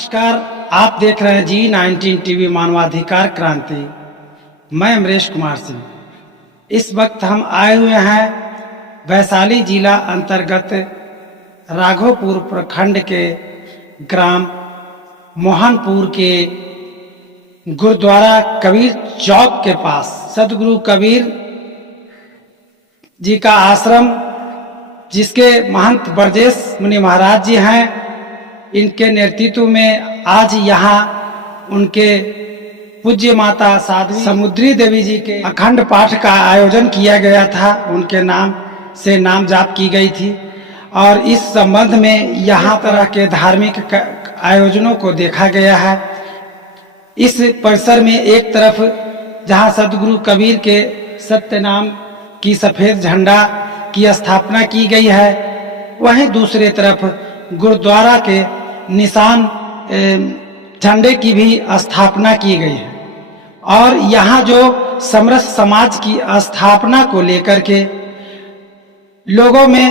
नमस्कार, आप देख रहे हैं G19 टीवी मानवाधिकार क्रांति। मैं अमरेश कुमार सिंह। इस वक्त हम आए हुए हैं वैशाली जिला अंतर्गत राघोपुर प्रखंड के ग्राम मोहनपुर के गुरुद्वारा कबीर चौक के पास सदगुरु कबीर जी का आश्रम, जिसके महंत ब्रजेश मुनि महाराज जी हैं। इनके नेतृत्व में आज यहाँ उनके पूज्य माता साध्वी समुद्री देवी जी के अखंड पाठ का आयोजन किया गया था। उनके नाम से नाम जाप की गई थी और इस संबंध में यहाँ तरह के धार्मिक आयोजनों को देखा गया है। इस परिसर में एक तरफ जहाँ सदगुरु कबीर के सत्य नाम की सफेद झंडा की स्थापना की गई है, वहीं दूसरे तरफ गुरुद्वारा के निशान झंडे की भी स्थापना की गई है। और यहाँ जो समरस समाज की स्थापना को लेकर के लोगों में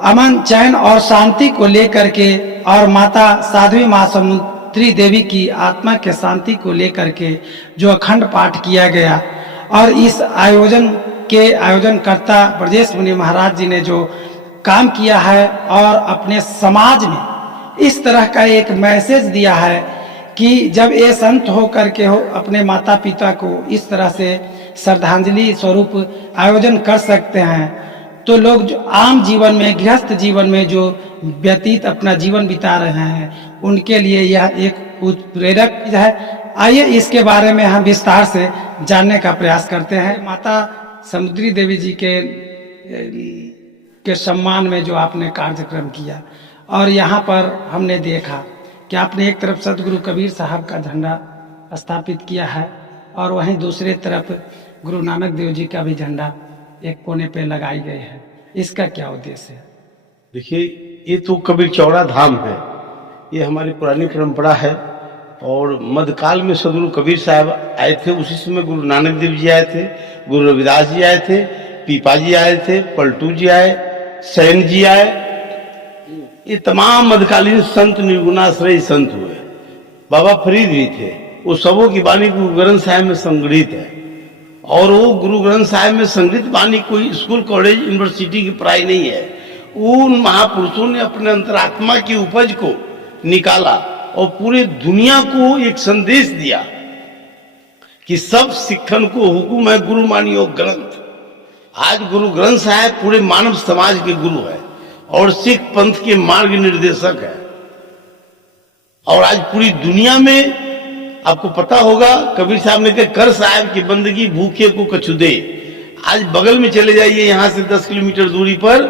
अमन, चैन और शांति को लेकर के और माता साध्वी माँ समुद्री देवी की आत्मा के शांति को लेकर के जो अखंड पाठ किया गया, और इस आयोजन के आयोजनकर्ता ब्रजेश मुनि महाराज जी ने जो काम किया है और अपने समाज में इस तरह का एक मैसेज दिया है कि जब ये संत हो करके हो अपने माता पिता को इस तरह से श्रद्धांजलि स्वरूप आयोजन कर सकते हैं, तो लोग जो आम जीवन में, गृहस्थ जीवन में जो व्यतीत अपना जीवन बिता रहे हैं, उनके लिए यह एक उत्प्रेरक है। आइए इसके बारे में हम विस्तार से जानने का प्रयास करते हैं। माता समुद्री देवी जी के सम्मान में जो आपने कार्यक्रम किया, और यहाँ पर हमने देखा कि आपने एक तरफ सदगुरु कबीर साहब का झंडा स्थापित किया है और वहीं दूसरे तरफ गुरु नानक देव जी का भी झंडा एक कोने पे लगाई गई है। इसका क्या उद्देश्य है? देखिए, ये तो कबीर चौड़ा धाम है, ये हमारी पुरानी परंपरा है। और मध्यकाल में सदगुरु कबीर साहब आए थे, उसी समय गुरु नानक देव जी आए थे, गुरु रविदास जी आए थे, पीपा जी आए थे, पलटू जी आए, सैन जी आए। ये तमाम मध्यकालीन संत निर्गुणाश्रयी संत हुए। बाबा फरीद भी थे। वो सबों की वाणी गुरु ग्रंथ साहिब में संग्रहित है, और वो गुरु ग्रंथ साहिब में संग्रहित वाणी कोई स्कूल, कॉलेज, यूनिवर्सिटी की पढ़ाई नहीं है। उन महापुरुषों ने अपने अंतरात्मा की उपज को निकाला और पूरे दुनिया को एक संदेश दिया कि सब सिखन को हुकुम है गुरु मानियो ग्रंथ। आज गुरु ग्रंथ साहिब पूरे मानव समाज के गुरु है और सिख पंथ के मार्ग निर्देशक है। और आज पूरी दुनिया में आपको पता होगा, कबीर साहब ने कहा, कर साहब की बंदगी भूखे को कछु दे। आज बगल में चले जाइए, यहाँ से 10 किलोमीटर दूरी पर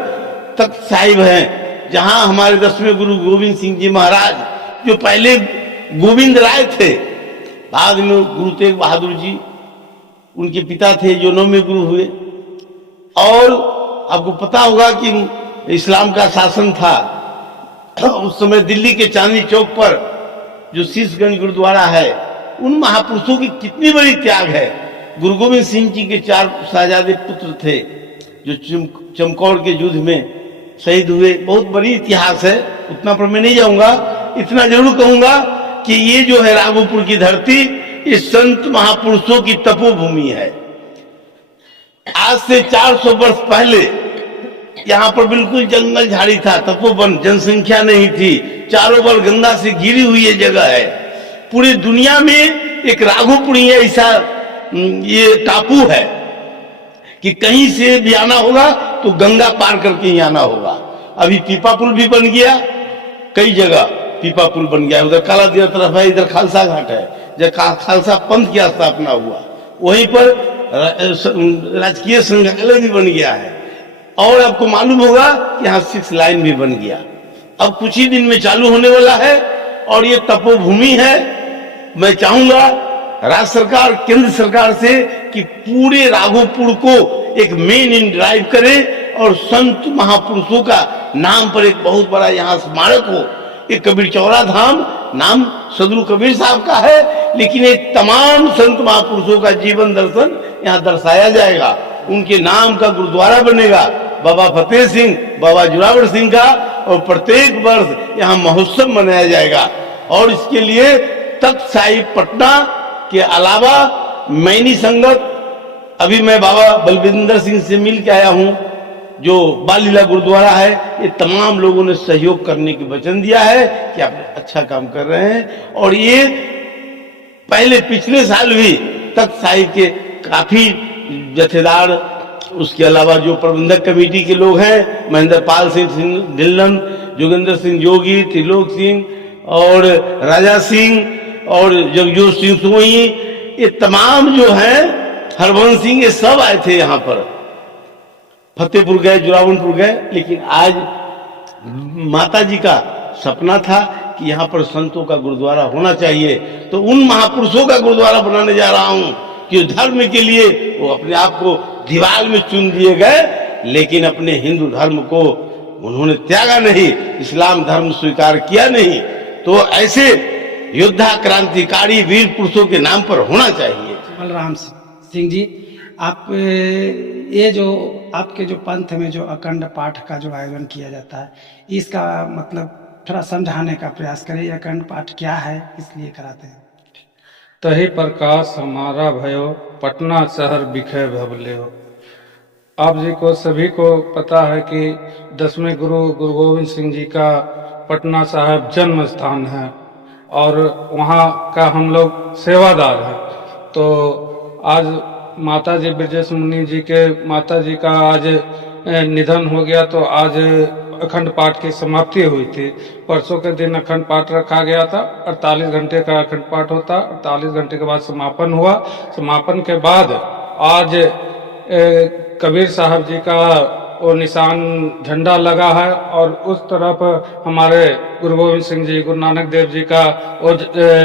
तख्त साहिब है, जहां हमारे 10वें गुरु गोविंद सिंह जी महाराज, जो पहले गोविंद राय थे, बाद में गुरु तेग बहादुर जी उनके पिता थे, जो 9वें गुरु हुए। और आपको पता होगा कि इस्लाम का शासन था उस समय दिल्ली के चांदनी चौक पर जो शीशगंज गुरुद्वारा है, उन महापुरुषों की कितनी बड़ी त्याग है। गुरु गोविंद सिंह जी के 4 शहजादे पुत्र थे जो चमकौर के युद्ध में शहीद हुए। बहुत बड़ी इतिहास है, उतना पर मैं नहीं जाऊंगा। इतना जरूर कहूंगा कि ये जो है राघोपुर की धरती, इस संत महापुरुषों की तपोभूमि है। आज से 400 वर्ष पहले यहाँ पर बिल्कुल जंगल झाड़ी था, तपोवन, जनसंख्या नहीं थी, चारों बल गंगा से घिरी हुई ये जगह है। पूरी दुनिया में एक राघोपुरी ऐसा ये टापू है कि कहीं से भी आना होगा तो गंगा पार करके ही आना होगा। अभी पीपा पुल भी बन गया, कई जगह पीपा पुल बन गया। उधर काला दिया तरफ है, इधर खालसा घाट है, जब खालसा पंथ की स्थापना हुआ, वहीं पर राजकीय संग्रहालय भी बन गया है। और आपको मालूम होगा कि यहाँ 6 लाइन भी बन गया, अब कुछ ही दिन में चालू होने वाला है। और ये तपोभूमि है। मैं चाहूंगा राज्य सरकार, केंद्र सरकार से कि पूरे राघोपुर को एक मेन इन ड्राइव करे और संत महापुरुषों का नाम पर एक बहुत बड़ा यहाँ स्मारक हो। एक कबीर चौड़ा धाम नाम सदगुरु कबीर साहब का है, लेकिन एक तमाम संत महापुरुषों का जीवन दर्शन यहाँ दर्शाया जाएगा। उनके नाम का गुरुद्वारा बनेगा, बाबा फतेह सिंह, बाबा जोरावर सिंह का, और प्रत्येक वर्ष यहाँ महोत्सव मनाया जाएगा। और इसके लिए तख्त साहिब पटना के अलावा मैनी संगत, अभी मैं बाबा बलविंदर सिंह से मिल के आया हूं जो बालीला गुरुद्वारा है, ये तमाम लोगों ने सहयोग करने की वचन दिया है कि आप अच्छा काम कर रहे हैं। और ये पहले पिछले साल भी तख्त साहिब के काफी जथेदार, उसके अलावा जो प्रबंधक कमेटी के लोग हैं, महेंद्र पाल सिंह ढिल्लन, जोगेंद्र सिंह जोगी, त्रिलोक सिंह और राजा सिंह और जगजोत सिंह सोई, ये तमाम जो हैं, हरवंश सिंह, ये सब आए थे यहाँ पर। फतेहपुर गए, जोरावनपुर गए, लेकिन आज माता जी का सपना था कि यहाँ पर संतों का गुरुद्वारा होना चाहिए, तो उन महापुरुषों का गुरुद्वारा बनाने जा रहा हूं कि धर्म के लिए वो अपने आप को दीवार में चुन दिए गए, लेकिन अपने हिंदू धर्म को उन्होंने त्यागा नहीं, इस्लाम धर्म स्वीकार किया नहीं। तो ऐसे योद्धा, क्रांतिकारी, वीर पुरुषों के नाम पर होना चाहिए। बलराम सिंह जी, आप ये जो आपके जो पंथ में जो अखंड पाठ का जो आयोजन किया जाता है, इसका मतलब थोड़ा समझाने का प्रयास करें। अखंड पाठ क्या है, इसलिए कराते हैं? तही प्रकाश हमारा भयो, पटना शहर बिखे भवले हो। आप जी को सभी को पता है कि 10वें गुरु गोविंद सिंह जी का पटना साहिब जन्म स्थान है और वहाँ का हम लोग सेवादार हैं। तो आज माता जी ब्रजेश मुनि जी के माता जी का आज निधन हो गया, तो आज अखंड पाठ की समाप्ति हुई थी। परसों के दिन अखंड पाठ रखा गया था, 48 घंटे का अखंड पाठ होता, 48 घंटे के बाद समापन हुआ। समापन के बाद आज कबीर साहब जी का वो निशान झंडा लगा है और उस तरफ हमारे गुरु गोविंद सिंह जी, गुरु नानक देव जी का वो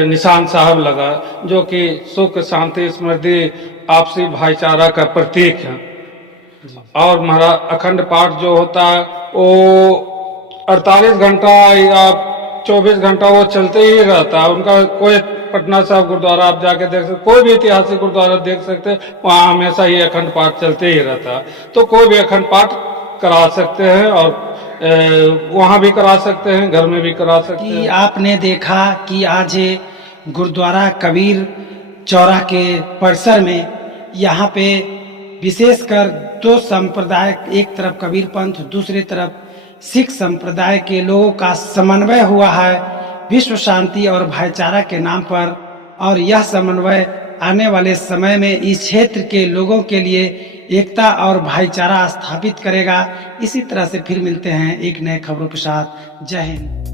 निशान साहब लगा, जो कि सुख, शांति, समृद्धि, आपसी भाईचारा का प्रतीक है। और महाराज अखंड पाठ जो होता है वो 48 घंटा या 24 घंटा वो चलते ही रहता है। उनका कोई पटना साहिब गुरुद्वारा आप जाके देख सकते, कोई भी ऐतिहासिक गुरुद्वारा देख सकते, वहाँ हमेशा ही अखंड पाठ चलते ही रहता है। तो कोई भी अखंड पाठ करा सकते हैं और वहाँ भी करा सकते हैं, घर में भी करा सकते हैं। आपने देखा कि आज गुरुद्वारा कबीर चौरा के परिसर में यहाँ पे विशेषकर दो संप्रदाय, एक तरफ कबीर पंथ, दूसरी तरफ सिख संप्रदाय के लोगों का समन्वय हुआ है विश्व शांति और भाईचारा के नाम पर। और यह समन्वय आने वाले समय में इस क्षेत्र के लोगों के लिए एकता और भाईचारा स्थापित करेगा। इसी तरह से फिर मिलते हैं एक नए खबरों के साथ। जय हिंद।